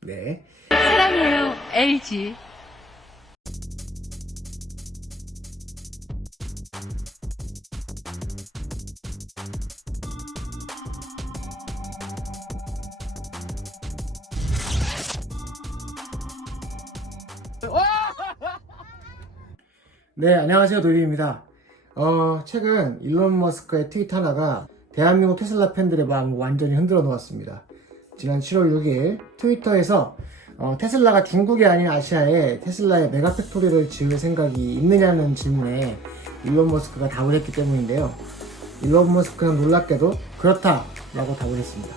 네. 사랑해요, LG. 네, 안녕하세요. 도입입니다. 최근 일론 머스크의 트윗 하나가 대한민국 테슬라 팬들의 마음을 완전히 흔들어 놓았습니다. 지난 7월 6일 트위터에서 테슬라가 중국이 아닌 아시아에 테슬라의 메가팩토리를 지을 생각이 있느냐는 질문에 일론 머스크가 답을 했기 때문인데요. 일론 머스크는 놀랍게도 그렇다라고 답을 했습니다.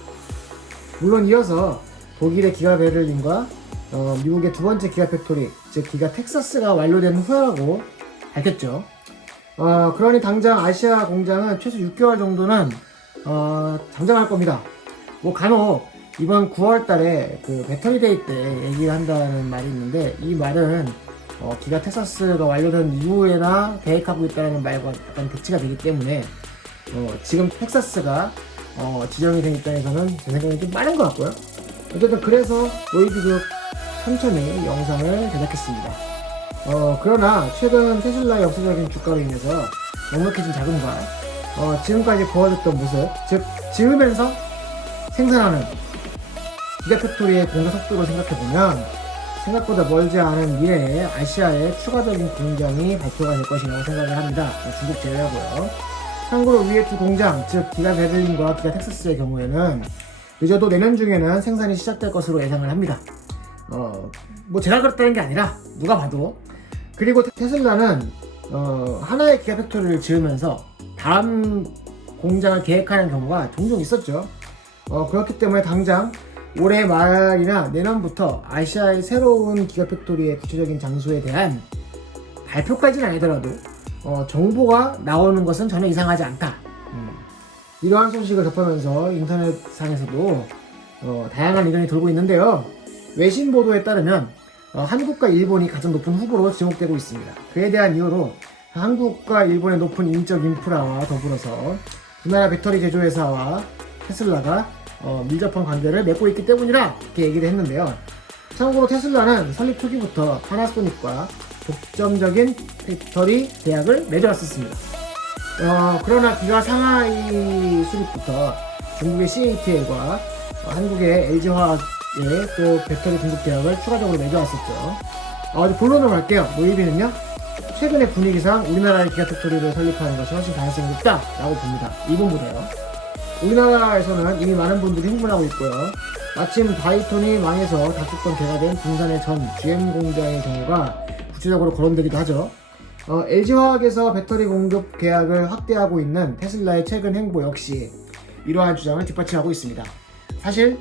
물론 이어서 독일의 기가 베를린과 미국의 두 번째 기가팩토리, 즉 기가 텍사스가 완료된 후라고 밝혔죠. 그러니 당장 아시아 공장은 최소 6개월 정도는 잠잠할 겁니다. 뭐 간혹 이번 9월 달에 그 배터리 데이 때 얘기를 한다는 말이 있는데, 이 말은 기가 텍사스가 완료된 이후에나 계획하고 있다는 말과 약간 대치가 되기 때문에 지금 텍사스가 지정이 된 입장에서는 제 생각에 좀 빠른 것 같고요. 어쨌든 그래서 노이비도 천천히 영상을 제작했습니다. 그러나 최근 테슬라의 역사적인 주가로 인해서 넉넉해진 자금과 지금까지 보여줬던 모습, 즉 지으면서 생산하는 기가팩토리의 공사 속도를 생각해보면 생각보다 멀지 않은 미래에 아시아에 추가적인 공장이 발표가 될 것이라고 생각을 합니다. 중국 제외하고요. 참고로 위에 두 공장, 즉 기가 베를린과 기가 텍사스의 경우에는 늦어도 내년 중에는 생산이 시작될 것으로 예상을 합니다. 뭐 제가 그랬다는 게 아니라 누가 봐도. 그리고 테슬라는 하나의 기가팩토리를 지으면서 다음 공장을 계획하는 경우가 종종 있었죠. 그렇기 때문에 당장 올해 말이나 내년부터 아시아의 새로운 기가팩토리의 구체적인 장소에 대한 발표까지는 아니더라도 정보가 나오는 것은 전혀 이상하지 않다. 이러한 소식을 접하면서 인터넷상에서도 다양한 의견이 돌고 있는데요. 외신 보도에 따르면 한국과 일본이 가장 높은 후보로 지목되고 있습니다. 그에 대한 이유로 한국과 일본의 높은 인적 인프라와 더불어서 두 나라 배터리 제조회사와 테슬라가 밀접한 관계를 맺고 있기 때문이라 이렇게 얘기를 했는데요. 참고로 테슬라는 설립 초기부터 파나소닉과 독점적인 배터리 계약을 맺어왔었습니다. 그러나 기가 상하이 수립부터 중국의 CATL과 한국의 LG화학에 또 배터리 공급 계약을 추가적으로 맺어왔었죠. 본론으로 갈게요. 노이비는요, 최근의 분위기상 우리나라의 기가팩토리를 설립하는 것이 훨씬 가능성이 높다라고 봅니다. 일본보다요. 우리나라에서는 이미 많은 분들이 흥분하고 있고요. 마침 바이톤이 망해서 다투던 개가 된 군산의 전 GM 공장의 경우가 구체적으로 거론되기도 하죠. LG화학에서 배터리 공급 계약을 확대하고 있는 테슬라의 최근 행보 역시 이러한 주장을 뒷받침하고 있습니다. 사실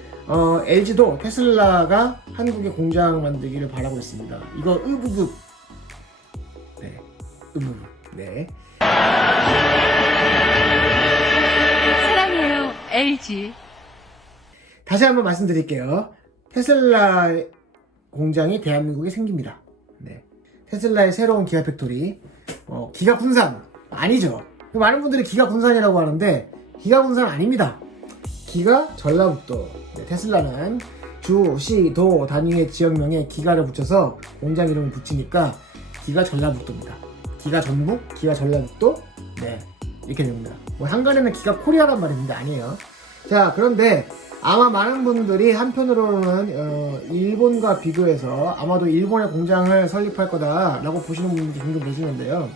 LG도 테슬라가 한국에 공장 만들기를 바라고 있습니다. 이거 으부부. 네, 으부부. 네. 사랑해요, LG. 다시 한번 말씀드릴게요. 테슬라 공장이 대한민국에 생깁니다. 네. 테슬라의 새로운 기가팩토리, 기가 군산 아니죠. 많은 분들이 기가 군산이라고 하는데 기가 군산 아닙니다. 기가 전라북도. 네, 테슬라는 주, 시, 도 단위의 지역명에 기가를 붙여서 공장 이름을 붙이니까 기가 전라북도입니다. 기가 전북, 기가 전라북도, 네, 이렇게 됩니다. 뭐 한간에는 기가 코리아란 말인데 아니에요. 자, 그런데 아마 많은 분들이 한편으로는 일본과 비교해서 아마도 일본의 공장을 설립할 거다라고 보시는 분들도 종종 계시는데요.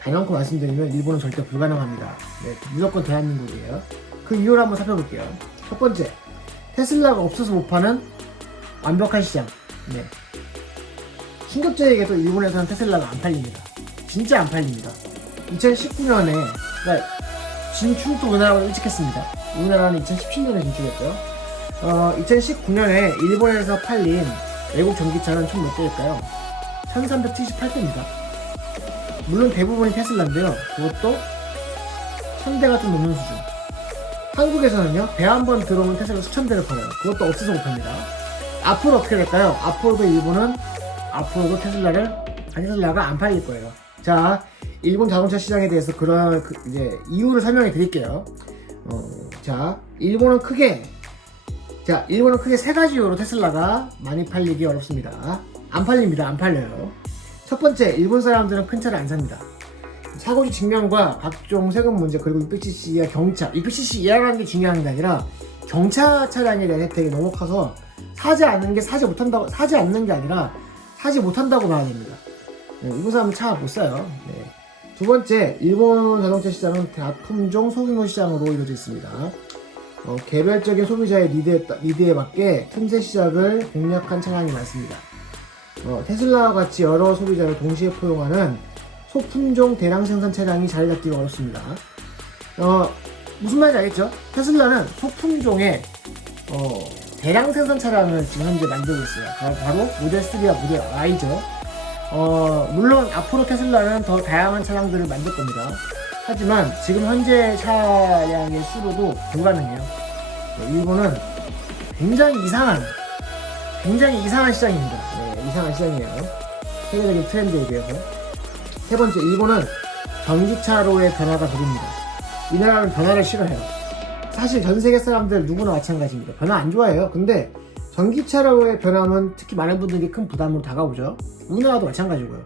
단연코 말씀드리면 일본은 절대 불가능합니다. 네, 무조건 대한민국이에요. 그 이유를 한번 살펴볼게요. 첫 번째, 테슬라가 없어서 못 파는 완벽한 시장. 네. 충격적이게도 일본에서는 테슬라가 안 팔립니다. 진짜 안 팔립니다. 2019년에, 그러니까 진출도 우리나라보다 일찍 했습니다. 우리나라는 2017년에 진출했고요. 2019년에 일본에서 팔린 외국 전기차는 총 몇 대일까요? 1378대입니다. 물론 대부분이 테슬라인데요. 그것도 1000대가 좀 넘는 수준. 한국에서는요, 배 한 번 들어오면 테슬라 수천 대를 팔아요. 그것도 없어서 못 팝니다. 앞으로 어떻게 될까요? 앞으로도 일본은 앞으로도 테슬라가 안 팔릴 거예요. 자, 일본 자동차 시장에 대해서 그런 이제 이유를 설명해 드릴게요. 자, 일본은 크게 자, 일본은 크게 세 가지 이유로 테슬라가 많이 팔리기 어렵습니다. 안 팔립니다. 안 팔려요. 첫 번째, 일본 사람들은 큰 차를 안 삽니다. 사고지 직면과 각종 세금 문제, 그리고 600cc 이하 경차, 600cc 이하라는 게 중요한 게 아니라 경차 차량에 대한 혜택이 너무 커서 사지 않는 게 사지 않는 게 아니라 사지 못한다고 봐야 됩니다. 네, 일본 사람은 차 못 사요. 네. 두 번째, 일본 자동차 시장은 다품종 소규모 시장으로 이루어져 있습니다. 개별적인 소비자의 니드에 맞게 틈새 시장을 공략한 차량이 많습니다. 테슬라와 같이 여러 소비자를 동시에 포용하는 소품종 대량 생산 차량이 자리 잡기가 어렵습니다. 무슨 말인지 알겠죠? 테슬라는 소품종의 대량 생산 차량을 지금 현재 만들고 있어요. 바로 모델 3와 모델 Y죠. 물론 앞으로 테슬라는 더 다양한 차량들을 만들 겁니다. 하지만 지금 현재 차량의 수로도 불가능해요. 일본은 굉장히 이상한 시장입니다. 네, 이상한 시장이에요. 세계적인 트렌드에 비해서. 세 번째, 일본은 전기차로의 변화가 느립니다. 이 나라는 변화를 싫어해요. 사실 전 세계 사람들 누구나 마찬가지입니다. 변화 안 좋아해요. 근데 전기차로의 변화는 특히 많은 분들이 큰 부담으로 다가오죠. 우리나라도 마찬가지고요.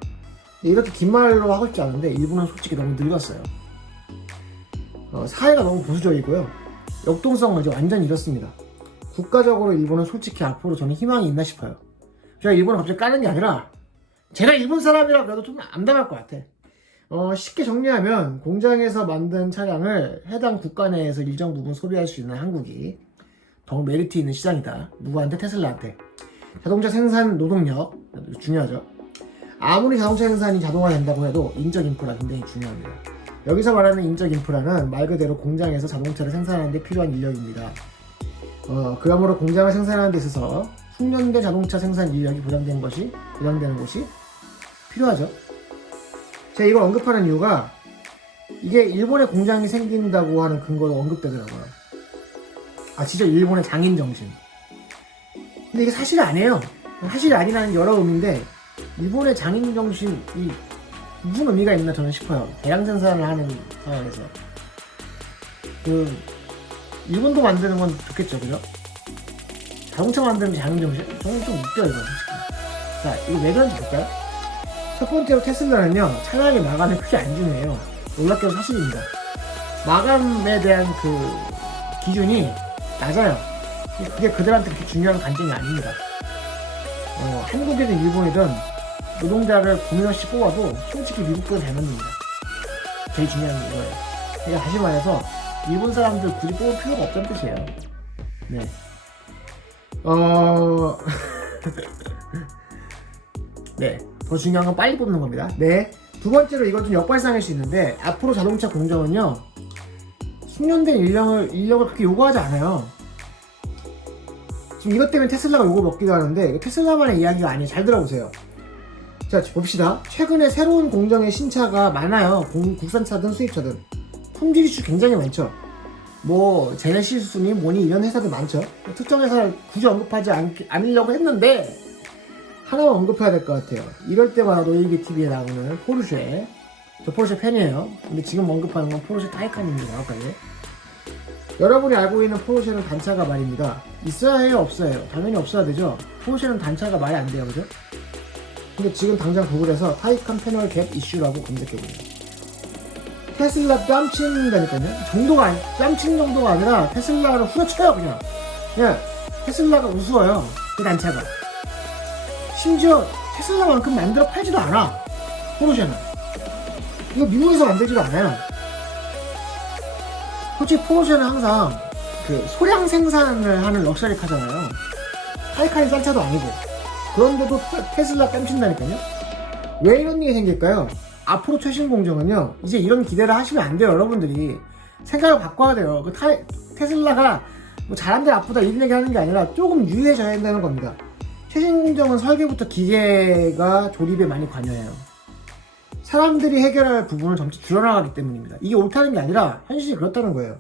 이렇게 긴 말로 하고 싶지 않은데 일본은 솔직히 너무 늙었어요. 사회가 너무 보수적이고요. 역동성을 이제 완전히 잃었습니다. 국가적으로 일본은 솔직히 앞으로 저는 희망이 있나 싶어요. 제가 일본을 갑자기 까는 게 아니라 제가 일본 사람이라 그래도 좀 암담할 것 같아. 쉽게 정리하면 공장에서 만든 차량을 해당 국가 내에서 일정 부분 소비할 수 있는 한국이 더 메리트 있는 시장이다. 누구한테? 테슬라한테. 자동차 생산 노동력 중요하죠. 아무리 자동차 생산이 자동화된다고 해도 인적 인프라 굉장히 중요합니다. 여기서 말하는 인적 인프라는 말 그대로 공장에서 자동차를 생산하는 데 필요한 인력입니다. 그러므로 공장을 생산하는 데 있어서 숙련된 자동차 생산 인력이 보장되는 곳이 필요하죠. 제가 이걸 언급하는 이유가 이게 일본에 공장이 생긴다고 하는 근거로 언급되더라고요. 진짜 일본의 장인 정신. 근데 이게 사실이 아니에요. 사실이 아니라는 여러 의미인데 일본의 장인 정신이 무슨 의미가 있나 저는 싶어요. 대량 생산을 하는 상황에서 일본도 만드는 건 좋겠죠, 그죠? 자동차 만드는 장인 정신? 저는 좀 웃겨요, 이거 솔직히. 자, 이거 왜 그런지 볼까요? 첫 번째로 테슬라는요, 차량의 마감이 크게 안 중요해요. 놀랍게도 사실입니다. 마감에 대한 그 기준이 낮아요. 그게 그들한테 그렇게 중요한 관점이 아닙니다. 한국이든 일본이든 노동자를 고민 없이 뽑아도 솔직히 미국보다 잘 만듭니다. 제일 중요한 게 이거예요. 그러니까 다시 말해서 일본 사람들 굳이 뽑을 필요가 없다는 뜻이에요. 네. 네. 더 중요한 건 빨리 뽑는 겁니다. 네. 두 번째로 이건 좀 역발상일 수 있는데 앞으로 자동차 공정은요 숙련된 인력을 그렇게 요구하지 않아요. 지금 이것 때문에 테슬라가 요거 먹기도 하는데 이거 테슬라만의 이야기가 아니에요. 잘 들어보세요. 자, 봅시다. 최근에 새로운 공정의 신차가 많아요. 국산차든 수입차든 품질 이슈 굉장히 많죠. 뭐 제네시스니 뭐니 이런 회사들 많죠. 특정 회사를 굳이 언급하지 않으려고 했는데 하나만 언급해야 될 것 같아요. 이럴 때마다 노이기 TV에 나오는 포르쉐. 저 포르쉐 팬이에요. 근데 지금 언급하는 건 포르쉐 타이칸입니다. 정확하게. 여러분이 알고 있는 포르쉐는 단차가 말입니다. 있어야 해요? 없어야 해요? 당연히 없어야 되죠. 포르쉐는 단차가 말이 안 돼요. 그죠? 근데 지금 당장 구글에서 타이칸 패널 갭 이슈라고 검색해보세요. 테슬라 뺨친다니까요. 뺨치는 정도가 아니라 테슬라를 후려쳐요. 그냥 테슬라가 우스워요. 그 단차가. 심지어 테슬라만큼 만들어 팔지도 않아. 포르쉐는. 이거 미국에서 만들지도 않아요. 솔직히 포르쉐는 항상 그 소량 생산을 하는 럭셔리 카잖아요. 타이칸이 싼 차도 아니고. 그런데도 테슬라 뺨친다니까요. 왜 이런 일이 생길까요? 앞으로 최신 공정은요 이제 이런 기대를 하시면 안 돼요. 여러분들이 생각을 바꿔야 돼요. 테슬라가 뭐 잘한다 나쁘다 이런 얘기 하는 게 아니라 조금 유의해져야 된다는 겁니다. 최신 공정은 설계부터 기계가 조립에 많이 관여해요. 사람들이 해결할 부분은 점차 줄어나가기 때문입니다. 이게 옳다는 게 아니라 현실이 그렇다는 거예요.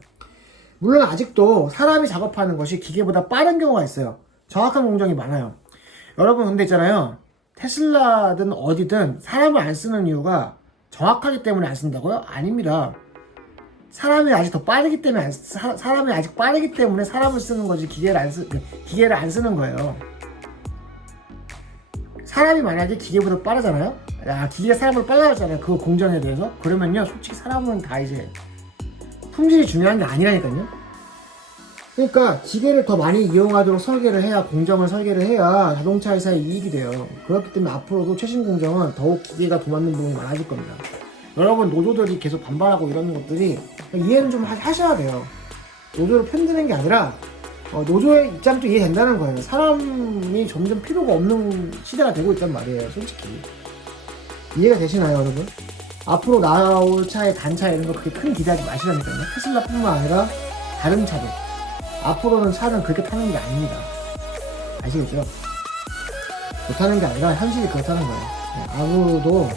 물론 아직도 사람이 작업하는 것이 기계보다 빠른 경우가 있어요. 정확한 공정이 많아요. 여러분 근데 있잖아요. 테슬라든 어디든 사람을 안 쓰는 이유가 정확하기 때문에 안 쓴다고요? 아닙니다. 사람이 아직 더 빠르기 때문에 사람이 아직 빠르기 때문에 사람을 쓰는 거지 기계를 안 쓰는 거예요. 사람이 만약에 기계보다 빠르잖아요. 기계가 사람을 빨라졌잖아요. 그 공정에 대해서. 그러면요, 솔직히 사람은 다 이제 품질이 중요한 게 아니라니까요. 그러니까 기계를 더 많이 이용하도록 설계를 해야, 공정을 설계를 해야 자동차 회사에 이익이 돼요. 그렇기 때문에 앞으로도 최신 공정은 더욱 기계가 도맡는 부분이 많아질 겁니다. 여러분, 노조들이 계속 반발하고 이러는 것들이 이해는 좀 하셔야 돼요. 노조를 편드는 게 아니라 노조의 입장도 이해된다는 거예요. 사람이 점점 필요가 없는 시대가 되고 있단 말이에요. 솔직히 이해가 되시나요, 여러분? 앞으로 나올 차의 단차 이런 거 그렇게 큰 기대하지 마시라니까요. 테슬라뿐만 아니라 다른 차들, 앞으로는 차는 그렇게 타는 게 아닙니다. 아시겠죠? 못하는 게 아니라 현실이 그렇다는 거예요. 아무도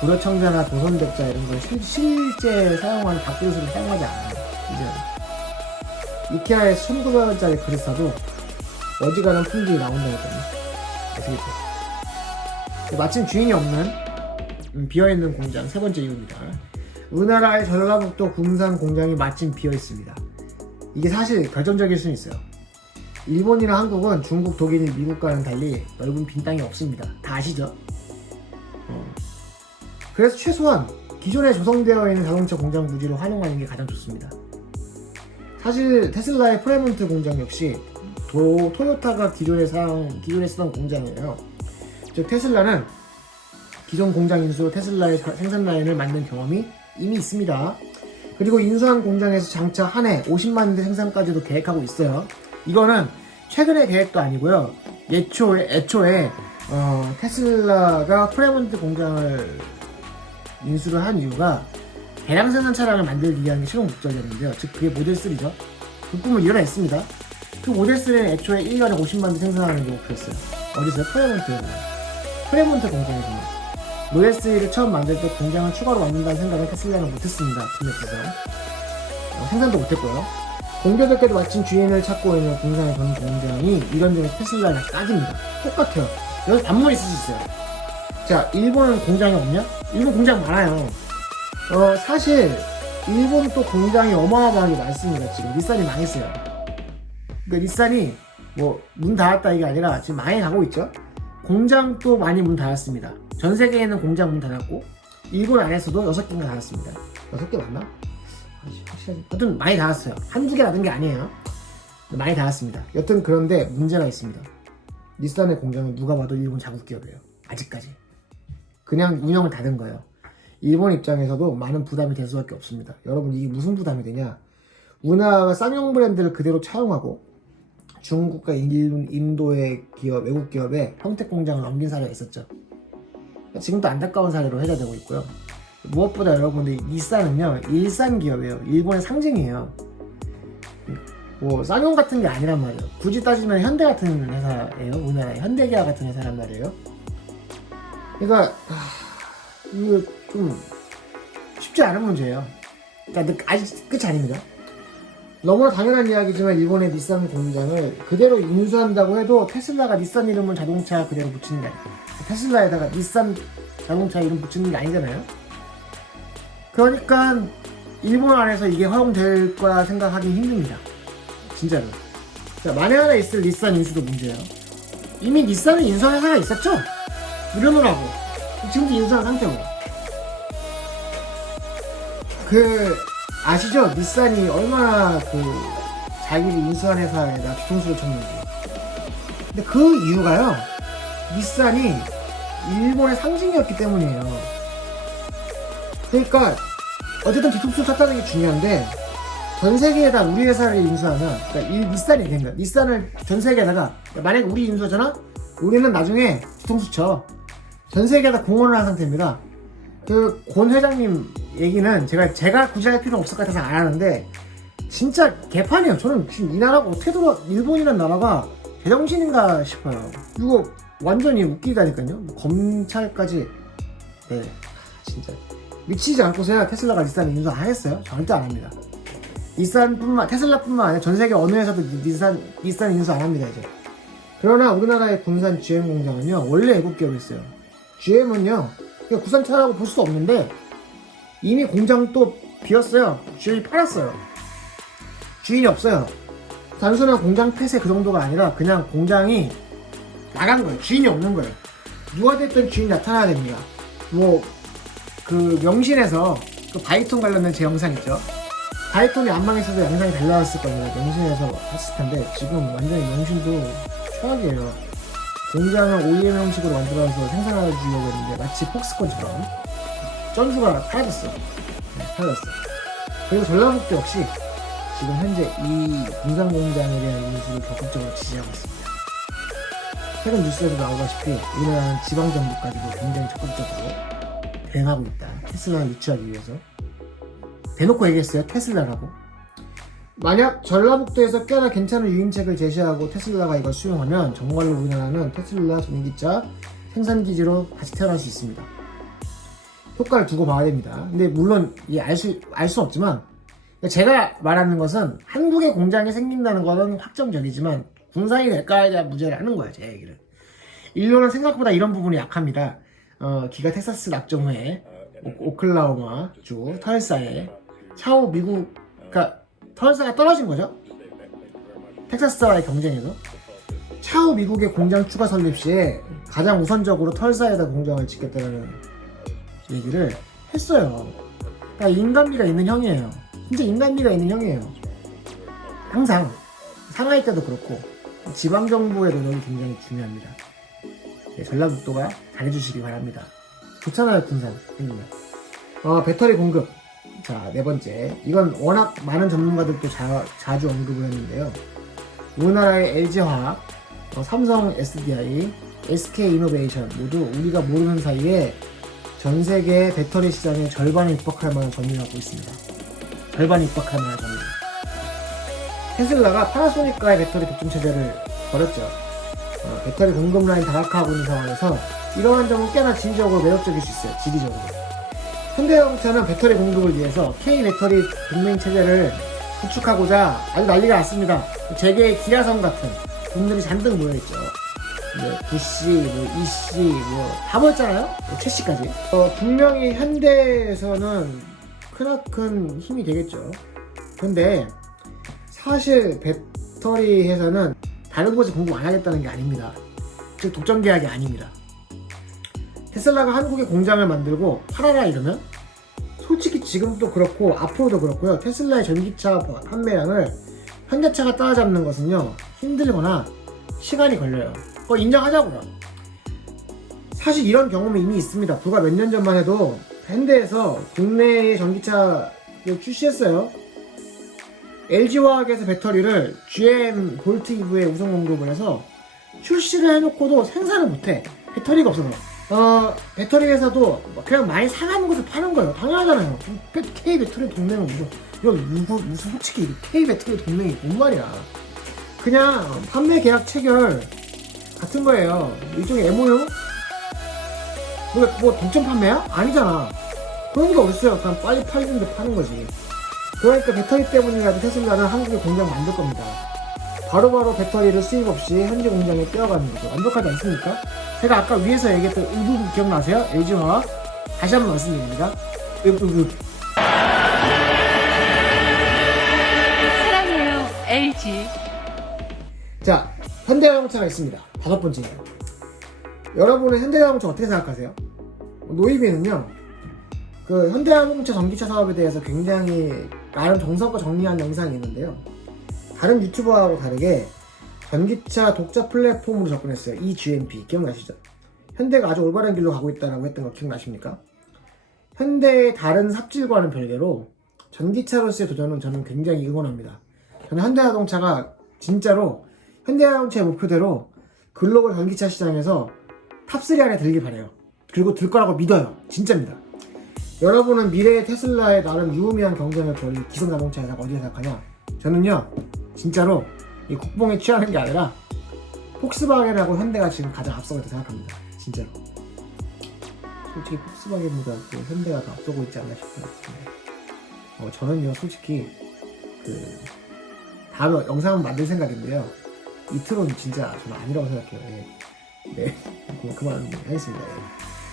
불어청자나 도선백자 이런 걸 실제 사용하는 밥그릇으로 사용하지 않아요. 이제 이케아에 1,900원짜리 그릇 사도 어지간한 품질이 나온다니까요. 아시겠죠? 마침 주인이 없는 비어있는 공장 세 번째 이유입니다. 우리나라의 전라북도 군산 공장이 마침 비어있습니다. 이게 사실 결정적일 수는 있어요. 일본이나 한국은 중국, 독일, 미국과는 달리 넓은 빈 땅이 없습니다. 다 아시죠? 그래서 최소한 기존에 조성되어 있는 자동차 공장 부지를 활용하는 게 가장 좋습니다. 사실 테슬라의 프레몬트 공장 역시 토요타가 기존에 쓰던 공장이에요. 즉 테슬라는 기존 공장 인수로 테슬라의 생산 라인을 만든 경험이 이미 있습니다. 그리고 인수한 공장에서 장차 한 해 50만 대 생산까지도 계획하고 있어요. 이거는 최근의 계획도 아니고요. 애초에 테슬라가 프레몬트 공장을 인수를 한 이유가 대량 생산 차량을 만들기 위한 게 최종 목적이었는데요. 즉 그게 모델 3죠. 그 꿈을 이뤄냈습니다. 그 모델 3는 애초에 1년에 50만 대 생산하는 게 목표였어요. 어디서요? 프레몬트 공장에서요. 모델 3를 처음 만들 때 공장을 추가로 만든다는 생각은 테슬라는 못했습니다. 팀에서 생산도 못했고요. 공교롭게도 마침 주인을 찾고 있는 군산의 전 공장이 이런 점에서 테슬라를 다시 따집니다. 똑같아요. 여기서 반문이 있을 수 있어요. 자, 일본은 공장이 없냐? 일본 공장 많아요. 사실 일본 또 공장이 어마어마하게 많습니다. 지금 닛산이 망했어요. 그러니까 닛산이 뭐 문 닫았다 이게 아니라 지금 많이 가고 있죠. 공장도 많이 문 닫았습니다. 전 세계에는 공장 문 닫았고 일본 안에서도 6개인가 닫았습니다. 6개 맞나? 확실하지. 하여튼 많이 닫았어요. 한두 개 닫은 게 아니에요. 많이 닫았습니다. 여튼 그런데 문제가 있습니다. 닛산의 공장은 누가 봐도 일본 자국 기업이에요. 아직까지. 그냥 운영을 닫은 거예요. 일본 입장에서도 많은 부담이 될 수밖에 없습니다. 여러분, 이게 무슨 부담이 되냐? 우리나라가 쌍용 브랜드를 그대로 차용하고 중국과 인도의 기업, 외국 기업에 평택 공장을 넘긴 사례가 있었죠. 지금도 안타까운 사례로 회자되고 있고요. 무엇보다 여러분들 닛산은요, 일산 기업이에요. 일본의 상징이에요. 뭐 쌍용 같은 게 아니란 말이에요. 굳이 따지면 현대 같은 회사예요. 우리나라의 현대기아 같은 회사란 말이에요. 그러니까 이거 좀 쉽지 않은 문제예요. 그러니까 아직 끝이 아닙니다. 너무나 당연한 이야기지만 일본의 닛산 공장을 그대로 인수한다고 해도 테슬라가 닛산 이름을 자동차 그대로 붙이는 게 아니에요. 테슬라에다가 닛산 자동차 이름 붙이는 게 아니잖아요. 그러니까 일본 안에서 이게 허용될 거라 생각하기 힘듭니다. 진짜로. 자, 만에 하나 있을 닛산 인수도 문제예요. 이미 닛산은 인수한 회사가 있었죠? 이름을 하고 지금도 인수한 상태고. 아시죠? 닛산이 얼마나 자기를 인수한 회사에다 뒤통수를 쳤는지. 근데 그 이유가요, 닛산이 일본의 상징이었기 때문이에요. 그러니까 어쨌든 뒤통수를 쳤다는 게 중요한데, 전 세계에다 우리 회사를 인수하면, 그러니까 닛산이 된거야. 닛산을 전 세계에다가, 만약에 우리 인수하잖아? 우리는 나중에 뒤통수 쳐. 전 세계에다 공헌을 한 상태입니다. 권 회장님 얘기는 제가 굳이 할 필요는 없을 것 같아서 안 하는데, 진짜 개판이에요. 저는 지금 이 나라가 어떻게 일본이라는 나라가 제정신인가 싶어요. 이거 완전히 웃기다니까요. 검찰까지. 네, 진짜 미치지 않고서야 테슬라가 닛산 인수 안 했어요. 절대 안 합니다. 테슬라뿐만 아니라 전 세계 어느 회사도 닛산 인수 안 합니다, 이제. 그러나 우리나라의 군산 GM 공장은요, 원래 외국 기업이었어요. GM은요, 그냥 국산차라고 볼 수도 없는데, 이미 공장 또 비었어요. GM이 팔았어요. 주인이 없어요. 단순한 공장 폐쇄 그 정도가 아니라 그냥 공장이 나간 거예요. 주인이 없는 거예요. 누가 됐든 주인 나타나야 됩니다. 뭐 그 명신에서 그 바이톤 관련된 제 영상 있죠. 바이톤이 안 망했어도 영상이 잘 나왔을 겁니다. 명신에서 했을 텐데 지금 완전히 명신도 최악이에요. 공장을 OEM 형식으로 만들어서 생산해 주려고 했는데 마치 폭스콘처럼 전주가 사라졌어. 사라졌어. 그리고 전라북도 역시 지금 현재 이 군산 공장에 대한 인수를 적극적으로 지지하고 있습니다. 최근 뉴스에도 나오다시피 우리나라는 지방 정부까지도 굉장히 적극적으로 대응하고 있다. 테슬라를 유치하기 위해서. 대놓고 얘기했어요. 테슬라라고. 만약 전라북도에서 꽤나 괜찮은 유인책을 제시하고 테슬라가 이걸 수용하면 정말로 우리나라는 테슬라 전기차 생산기지로 다시 태어날 수 있습니다. 효과를 두고 봐야 됩니다. 근데 물론 알 수 없지만 제가 말하는 것은 한국에 공장이 생긴다는 것은 확정적이지만 군산이 될까에 대한 문제를 하는 거예요. 제 얘기를. 인류는 생각보다 이런 부분이 약합니다. 기가 텍사스 낙점 후에 오클라호마 주 털사에 차후 미국, 그러니까 털사가 떨어진 거죠. 텍사스와의 경쟁에서 차후 미국의 공장 추가 설립 시에 가장 우선적으로 털사에다 공장을 짓겠다는 얘기를 했어요. 그러니까 인간미가 있는 형이에요. 진짜 인간미가 있는 형이에요. 항상 상하이 때도 그렇고 지방정부의 노력이 굉장히 중요합니다. 네, 전라북도가 잘해주시기 바랍니다. 좋잖아요, 군산 생기면. 배터리 공급. 자, 네 번째. 이건 워낙 많은 전문가들도 자주 언급을 했는데요. 우리나라의 LG화학, 삼성 SDI, SK이노베이션 모두 우리가 모르는 사이에 전 세계 배터리 시장의 절반에 육박할 만한 점유를 하고 있습니다. 절반에 육박할 만한 점유. 테슬라가 파나소닉과의 배터리 독점 체제를 벌였죠. 배터리 공급 라인 다각화하고 있는 상황에서 이러한 점은 꽤나 지리적으로 매력적일 수 있어요. 지리적으로. 현대자동차는 배터리 공급을 위해서 K-배터리 동맹 체제를 구축하고자 아주 난리가 났습니다. 재계의 기라성 같은 분들이 잔뜩 모여있죠. 부씨, 이씨, 다 모였잖아요? 최씨까지. 분명히 현대에서는 크나큰 힘이 되겠죠. 근데 사실 배터리 회사는 다른 곳에 공급 안 하겠다는 게 아닙니다. 즉 독점 계약이 아닙니다. 테슬라가 한국에 공장을 만들고 팔아라 이러면 솔직히 지금도 그렇고 앞으로도 그렇고요. 테슬라의 전기차 판매량을 현대차가 따라잡는 것은요 힘들거나 시간이 걸려요. 그거 인정하자고요. 사실 이런 경험이 이미 있습니다. 불과 몇 년 전만 해도 현대에서 국내에 전기차를 출시했어요. LG화학에서 배터리를 GM 볼트 EV에 우선 공급을 해서 출시를 해놓고도 생산을 못해. 배터리가 없어서. 배터리 회사도 그냥 많이 사가는 것을 파는 거예요. 당연하잖아요. K 배터리 동맹은 무슨 솔직히 K 배터리 동맹이 뭔 말이야. 그냥 판매 계약 체결 같은 거예요. 일종의 MOU? 뭐 독점 판매야? 아니잖아. 그런 게 어딨어요. 그냥 빨리 팔리는데 파는 거지. 그러니까 배터리 때문이라도 테슬라는 한국에 공장 만들 겁니다. 바로바로 배터리를 수입 없이 현지 공장에 떼어가는 거죠. 완벽하지 않습니까? 제가 아까 위에서 얘기했던 부분 기억나세요? LG화학 다시 한번 말씀드립니다. 사랑해요, LG. 자, 현대자동차가 있습니다. 다섯 번째예요. 여러분은 현대자동차 어떻게 생각하세요? 노이비는요, 그 현대자동차 전기차 사업에 대해서 굉장히 나름 정석과 정리한 영상이 있는데요. 다른 유튜버하고 다르게 전기차 독자 플랫폼으로 접근했어요. eGMP 기억나시죠? 현대가 아주 올바른 길로 가고 있다고 했던 거 기억나십니까? 현대의 다른 삽질과는 별개로 전기차로서의 도전은 저는 굉장히 응원합니다. 저는 현대자동차가 진짜로 현대자동차의 목표대로 글로벌 전기차 시장에서 탑3 안에 들길 바라요. 그리고 들 거라고 믿어요. 진짜입니다. 여러분은 미래의 테슬라에 나름 유의미한 경쟁을 벌일 기성자동차 회사가 어디에 생각하냐? 저는요 진짜로 이 국뽕에 취하는 게 아니라 폭스바겐하고 현대가 지금 가장 앞서고 있다고 생각합니다. 진짜로. 솔직히 폭스바겐보다 또 현대가 더 앞서고 있지 않나 싶어요. 저는요 솔직히 다음에 영상을 만들 생각인데요. 이틀은 진짜 저는 아니라고 생각해요. 네. 그만 하겠습니다.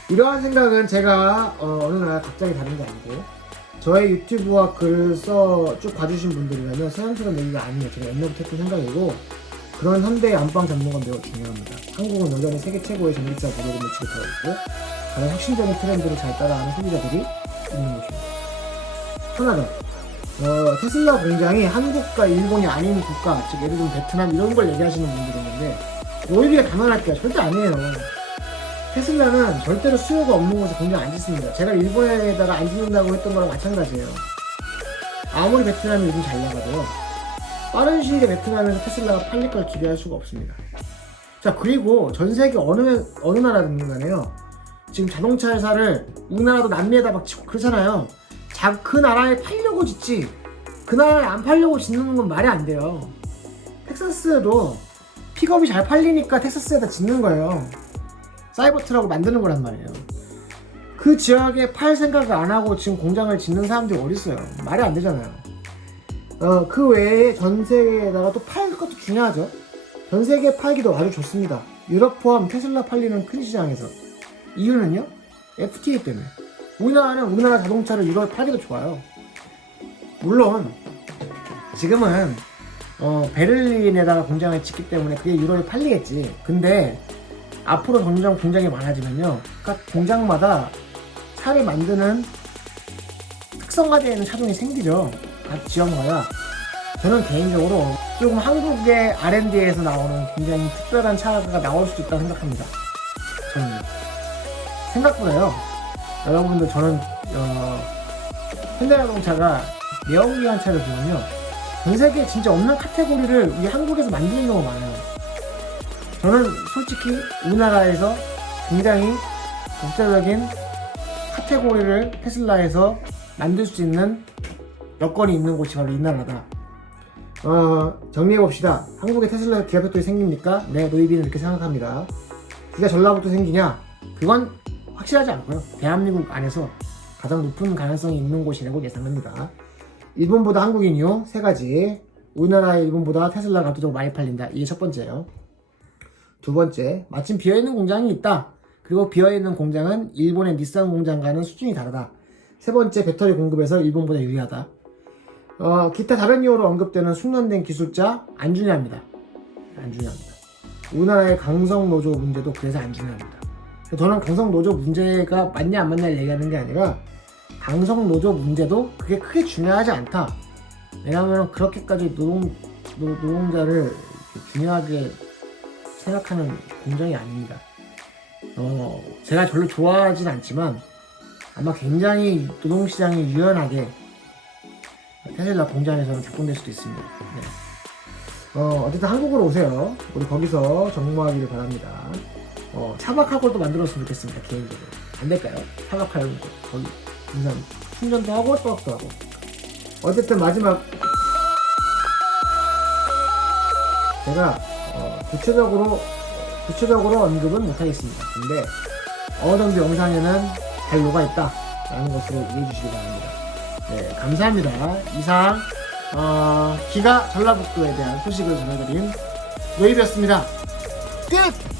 이러한 생각은 제가 어느 날 갑자기 다른 게 아니고 저의 유튜브와 글을 쭉 봐주신 분들이라면 새삼스러운 얘기가 아니에요. 제가 옛날부터 했던 생각이고, 그런 현대의 안방 전문가는 매우 중요합니다. 한국은 여전히 세계 최고의 전기차 보조금을 지급하고 있고, 가장 혁신적인 트렌드를 잘 따라가는 소비자들이 있는 곳입니다. 하나 더, 테슬라 공장이 한국과 일본이 아닌 국가, 즉 예를 들면 베트남 이런 걸 얘기하시는 분들이 있는데, 오히려 당연할게요. 절대 아니에요. 테슬라는 절대로 수요가 없는 곳에 공장 안 짓습니다. 제가 일본에다가 안 짓는다고 했던 거랑 마찬가지예요. 아무리 베트남이 요즘 잘 나가도요, 빠른 시일에 베트남에서 테슬라가 팔릴 걸 기대할 수가 없습니다. 자, 그리고 전 세계 어느 나라든 간에요, 지금 자동차 회사를 우리나라도 남미에다 막 짓고 그러잖아요. 그 나라에 팔려고 짓지, 그 나라에 안 팔려고 짓는 건 말이 안 돼요. 텍사스에도 픽업이 잘 팔리니까 텍사스에다 짓는 거예요. 사이버트럭을 만드는 거란 말이에요. 그 지역에 팔 생각을 안 하고 지금 공장을 짓는 사람들이 어딨어요. 말이 안 되잖아요. 그 외에 전 세계에다가 또 팔 것도 중요하죠. 전 세계에 팔기도 아주 좋습니다. 유럽 포함 테슬라 팔리는 큰 시장에서. 이유는요? FTA 때문에. 우리나라는 우리나라 자동차를 유럽에 팔기도 좋아요. 물론 지금은 베를린에다가 공장을 짓기 때문에 그게 유럽에 팔리겠지. 근데 앞으로 점점 공장이 많아지면요, 각 공장마다 차를 만드는 특성화되어 있는 차종이 생기죠. 각 지역마다. 저는 개인적으로 조금 한국의 R&D에서 나오는 굉장히 특별한 차가 나올 수도 있다고 생각합니다. 저는 생각보다요, 여러분들, 저는 현대자동차가 내연기관 차를 보면요, 전 세계에 진짜 없는 카테고리를 우리 한국에서 만드는 경우가 많아요. 저는 솔직히 우리나라에서 굉장히 독자적인 카테고리를 테슬라에서 만들 수 있는 여건이 있는 곳이 바로 이 나라다. 정리해봅시다. 한국에 테슬라 기아 팩토리 생깁니까? 네, 노이비는 이렇게 생각합니다. 기가 전라북도 생기냐? 그건 확실하지 않고요. 대한민국 안에서 가장 높은 가능성이 있는 곳이라고 예상합니다. 일본보다 한국인 이유 3가지. 우리나라에 일본보다 테슬라가 압도적으로 많이 팔린다. 이게 첫 번째예요. 두 번째, 마침 비어있는 공장이 있다. 그리고 비어있는 공장은 일본의 닛산 공장과는 수준이 다르다. 세 번째, 배터리 공급에서 일본보다 유리하다. 기타 다른 이유로 언급되는 숙련된 기술자 안 중요합니다. 안 중요합니다. 우리나라의 강성 노조 문제도 그래서 안 중요합니다. 저는 강성 노조 문제가 맞냐 안 맞냐를 얘기하는 게 아니라, 강성 노조 문제도 그게 크게 중요하지 않다. 왜냐하면 그렇게까지 노동자를 중요하게 생각하는 공장이 아닙니다. 제가 별로 좋아하진 않지만 아마 굉장히 노동시장이 유연하게 테슬라 공장에서는 작동될 수도 있습니다. 네. 어쨌든 한국으로 오세요. 우리 거기서 정모하기를 바랍니다. 차박학원도 만들었으면 좋겠습니다. 개인적으로. 안 될까요? 차박하는 거. 거기 인삼 충전도 하고 수업도 하고. 어쨌든 마지막, 제가 구체적으로 언급은 못하겠습니다. 근데 어느 정도 영상에는 잘 녹아있다 라는 것으로 이해해 주시기 바랍니다. 네, 감사합니다. 이상 기가 전라북도에 대한 소식을 전해드린 노이비였습니다. 끝!